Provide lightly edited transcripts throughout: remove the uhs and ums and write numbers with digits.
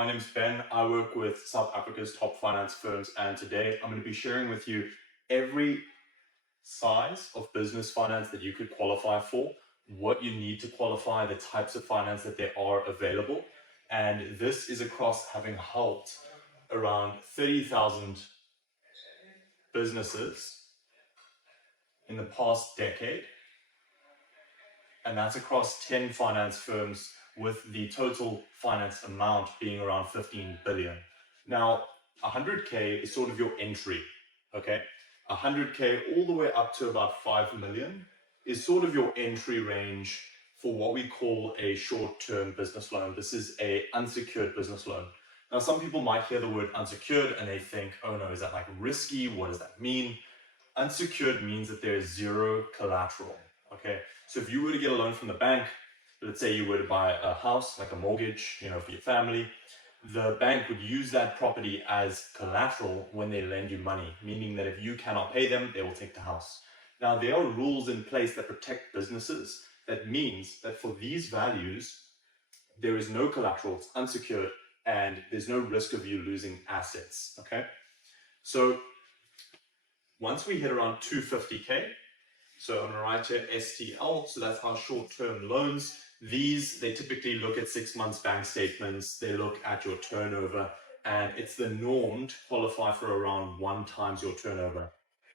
my name's Ben. I work with South Africa's top finance firms, and today I'm going to be sharing with you every size of business finance that you could qualify for, what you need to qualify, the types of finance that there are available. And this is across having helped around 30,000 businesses in the past decade. And that's across 10 finance firms, with the total finance amount being around 15 billion. Now, 100K is sort of your entry, okay? 100K all the way up to about 5 million is sort of your entry range for what we call a short-term business loan. This is a unsecured business loan. Now, some people might hear the word unsecured and they think, oh no, is that like risky? What does that mean? Unsecured means that there is zero collateral, okay? So if you were to get a loan from the bank, let's say you were to buy a house, like a mortgage, for your family, the bank would use that property as collateral when they lend you money, meaning that if you cannot pay them, they will take the house. Now, there are rules in place that protect businesses. That means that for these values, there is no collateral, it's unsecured, and there's no risk of you losing assets, okay? So once we hit around 250K, so I'm going to write here STL, so that's our short-term loans. These, they typically look at 6 months bank statements, they look at your turnover, and it's the norm to qualify for around 1 times your turnover.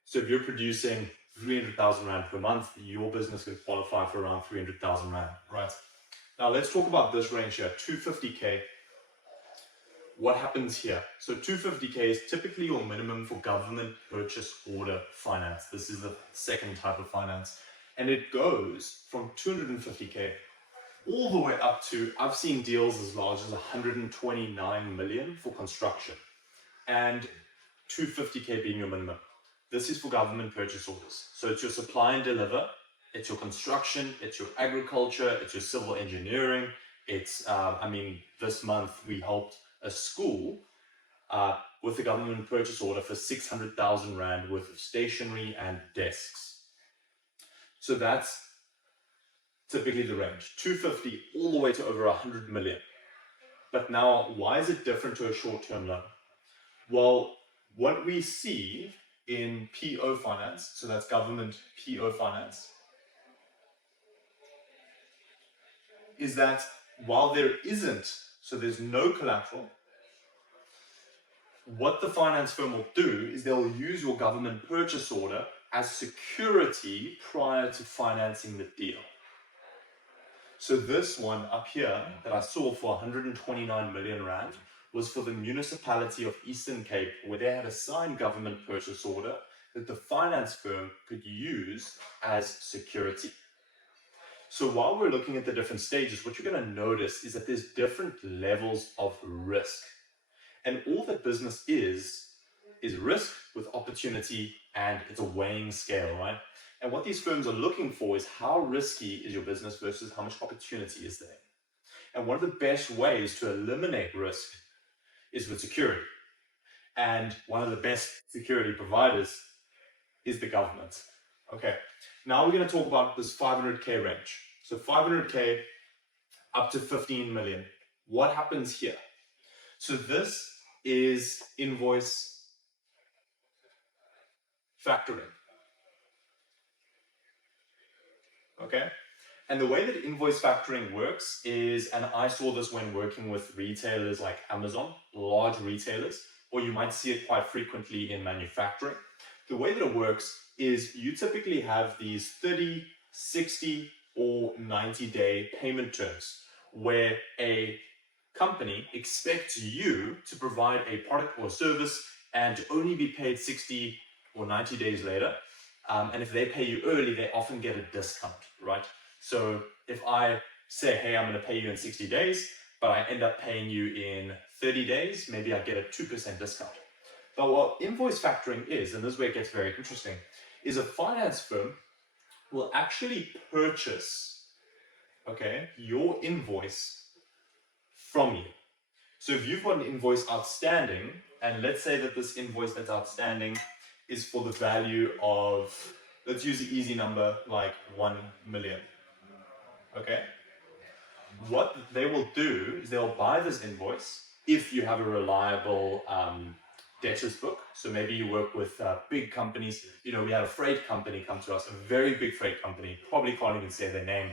So if you're producing 300,000 Rand per month, your business can qualify for around 300,000 Rand, right? Now let's talk about this range here, 250K. What happens here? So 250K is typically your minimum for government purchase order finance. This is the second type of finance. And it goes from 250K all the way up to, I've seen deals as large as 129 million for construction, and 250K being your minimum. This is for government purchase orders. So it's your supply and deliver, it's your construction, it's your agriculture, it's your civil engineering. It's, this month we helped a school with the government purchase order for 600,000 Rand worth of stationery and desks. So that's typically the range, 250 all the way to over 100 million. But now, why is it different to a short-term loan? Well, what we see in PO finance, so that's government PO finance, is that while there's no collateral, what the finance firm will do is they'll use your government purchase order as security prior to financing the deal. So this one up here that I saw for 129 million Rand was for the municipality of Eastern Cape, where they had a signed government purchase order that the finance firm could use as security. So while we're looking at the different stages, what you're going to notice is that there's different levels of risk. And all that business is risk with opportunity, and it's a weighing scale, right? And what these firms are looking for is how risky is your business versus how much opportunity is there. And one of the best ways to eliminate risk is with security. And one of the best security providers is the government. Okay, now we're going to talk about this 500K range. So 500K up to 15 million. What happens here? So this is invoice factoring. Okay, and the way that invoice factoring works is, and I saw this when working with retailers like Amazon, large retailers, or you might see it quite frequently in manufacturing. The way that it works is you typically have these 30, 60, or 90-day payment terms where a company expects you to provide a product or service and to only be paid 60 or 90 days later. And if they pay you early, they often get a discount, right? So if I say, hey, I'm going to pay you in 60 days, but I end up paying you in 30 days, maybe I get a 2% discount. But what invoice factoring is, and this is where it gets very interesting, is a finance firm will actually purchase, okay, your invoice from you. So if you've got an invoice outstanding, and let's say that this invoice that's outstanding is for the value of, let's use an easy number like 1 million, okay? What they will do is they'll buy this invoice if you have a reliable debtors book. So maybe you work with big companies. We had a freight company come to us, a very big freight company, probably can't even say their name,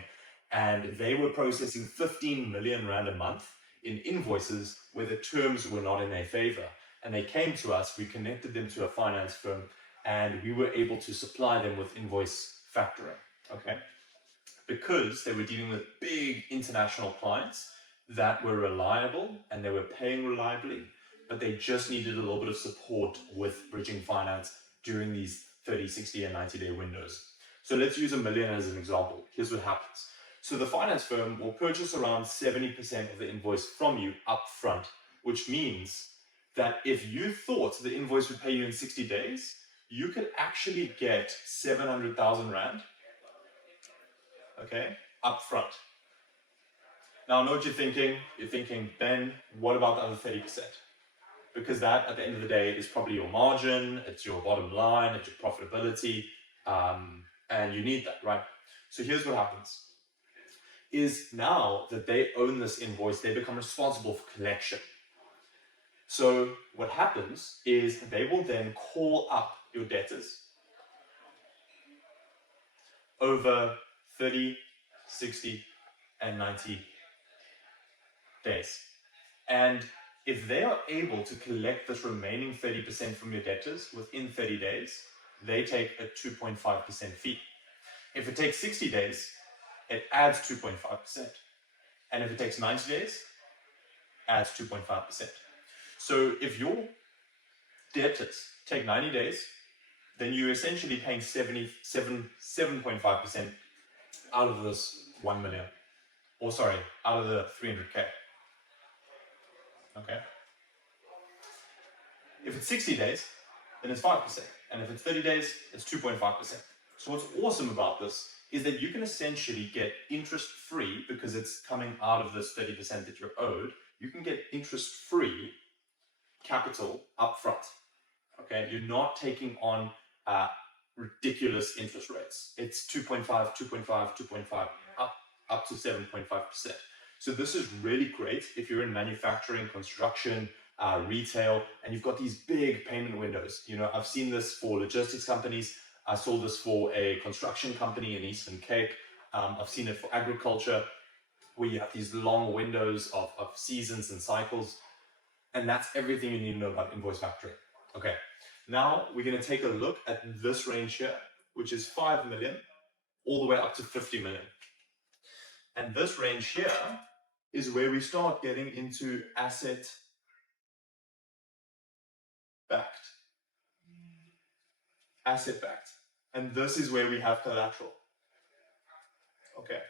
and they were processing 15 million rand a month in invoices where the terms were not in their favor. And they came to us, we connected them to a finance firm, and we were able to supply them with invoice factoring, okay? Because they were dealing with big international clients that were reliable and they were paying reliably, but they just needed a little bit of support with bridging finance during these 30, 60, and 90-day windows. So let's use $1 million as an example. Here's what happens. So the finance firm will purchase around 70% of the invoice from you up front, which means that if you thought the invoice would pay you in 60 days, you could actually get 700,000 Rand, okay, up front. Now I know what you're thinking. You're thinking, Ben, what about the other 30%? Because that, at the end of the day, is probably your margin, it's your bottom line, it's your profitability, and you need that, right? So here's what happens. Is now that they own this invoice, they become responsible for collection. So what happens is they will then call up your debtors over 30, 60, and 90 days. And if they are able to collect this remaining 30% from your debtors within 30 days, they take a 2.5% fee. If it takes 60 days, it adds 2.5%. And if it takes 90 days, adds 2.5%. So if your debtors take 90 days, then you're essentially paying 7.5% out of this 1 million. Or sorry, out of the 300K. Okay. If it's 60 days, then it's 5%. And if it's 30 days, it's 2.5%. So what's awesome about this is that you can essentially get interest-free, because it's coming out of this 30% that you're owed, you can get interest-free capital up front. Okay, you're not taking on ridiculous interest rates. It's 2.5, 2.5, 2.5, up to 7.5%. So this is really great if you're in manufacturing, construction, retail, and you've got these big payment windows. I've seen this for logistics companies. I saw this for a construction company in Eastern Cape. I've seen it for agriculture, where you have these long windows of seasons and cycles. And that's everything you need to know about invoice factoring. Okay, now we're going to take a look at this range here, which is 5 million all the way up to 50 million. And this range here is where we start getting into asset-backed. Asset-backed. And this is where we have collateral. Okay.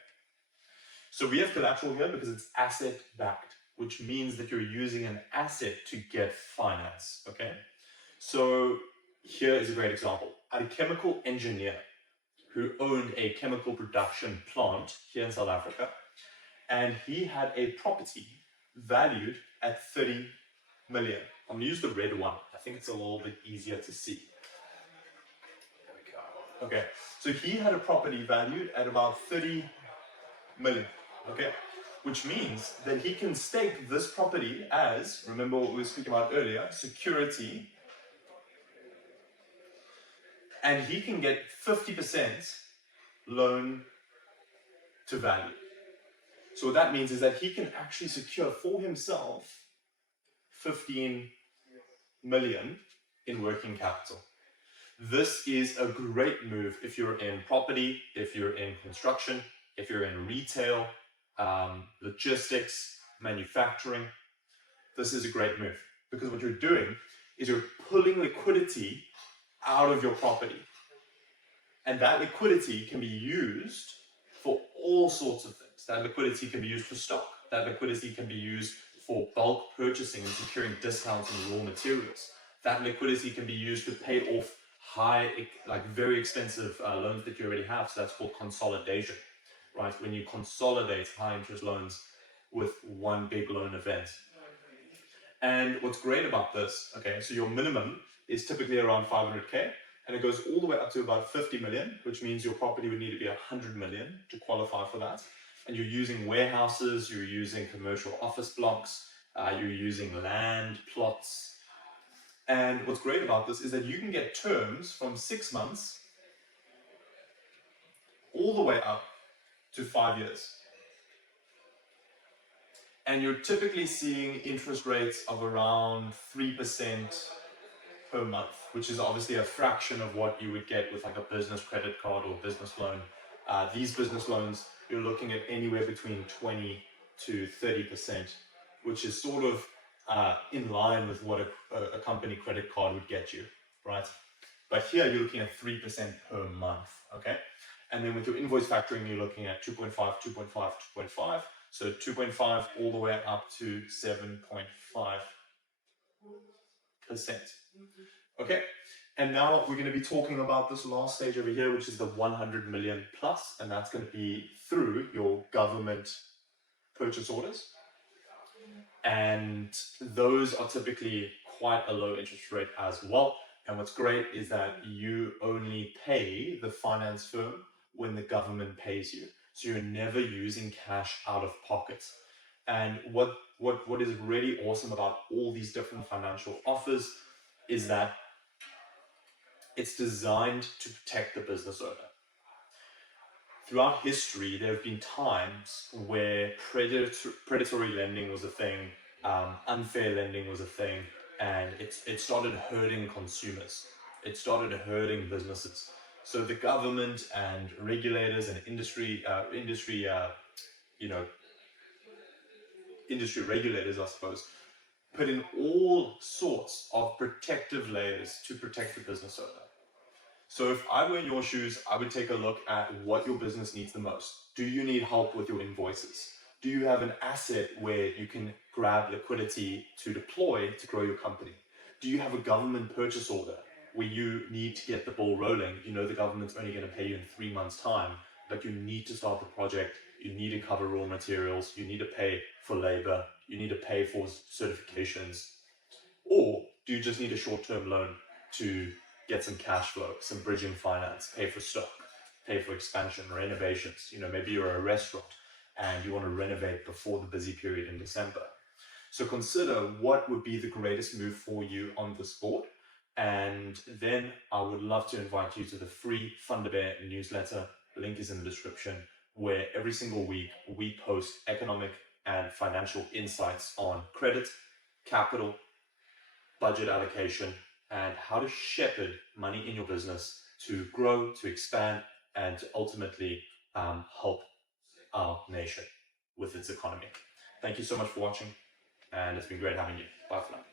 So we have collateral here because it's asset-backed, which means that you're using an asset to get finance, okay? So here is a great example. I had a chemical engineer who owned a chemical production plant here in South Africa, and he had a property valued at 30 million. I'm gonna use the red one. I think it's a little bit easier to see. There we go. Okay, so he had a property valued at about 30 million, okay? Which means that he can stake this property as, remember what we were speaking about earlier, security, and he can get 50% loan to value. So what that means is that he can actually secure for himself 15 million in working capital. This is a great move if you're in property, if you're in construction, if you're in retail, logistics, manufacturing. This is a great move because what you're doing is you're pulling liquidity out of your property. And that liquidity can be used for all sorts of things. That liquidity can be used for stock. That liquidity can be used for bulk purchasing and securing discounts on raw materials. That liquidity can be used to pay off very expensive loans that you already have. So that's called consolidation, right? When you consolidate high interest loans with one big loan event. And what's great about this, okay, so your minimum is typically around 500K, and it goes all the way up to about 50 million, which means your property would need to be 100 million to qualify for that. And you're using warehouses, you're using commercial office blocks, You're using land, plots. And what's great about this is that you can get terms from 6 months all the way up to 5 years. And you're typically seeing interest rates of around 3% per month, which is obviously a fraction of what you would get with like a business credit card or business loan. These business loans, you're looking at anywhere between 20 to 30%, which is sort of in line with what a company credit card would get you, right? But here you're looking at 3% per month, okay? And then with your invoice factoring, you're looking at 2.5, 2.5, 2.5. So 2.5 all the way up to 7.5%. Okay, and now we're going to be talking about this last stage over here, which is the 100 million plus, and that's going to be through your government purchase orders. And those are typically quite a low interest rate as well. And what's great is that you only pay the finance firm when the government pays you. So you're never using cash out of pocket. And what is really awesome about all these different financial offers is that it's designed to protect the business owner. Throughout history, there have been times where predatory lending was a thing, unfair lending was a thing, and it started hurting consumers. It started hurting businesses. So the government and regulators and industry regulators, I suppose, put in all sorts of protective layers to protect the business owner. So if I were in your shoes, I would take a look at what your business needs the most. Do you need help with your invoices? Do you have an asset where you can grab liquidity to deploy to grow your company? Do you have a government purchase order where you need to get the ball rolling? You know the government's only going to pay you in 3 months' time, but you need to start the project. You need to cover raw materials. You need to pay for labor. You need to pay for certifications. Or do you just need a short-term loan to get some cash flow, some bridging finance, pay for stock, pay for expansion, renovations? You know, maybe you're a restaurant and you want to renovate before the busy period in December. So consider what would be the greatest move for you on this board. And then I would love to invite you to the free Thunderbear newsletter. Link is in the description, where every single week we post economic and financial insights on credit, capital, budget allocation, and how to shepherd money in your business to grow, to expand, and to ultimately help our nation with its economy. Thank you so much for watching, and it's been great having you. Bye for now.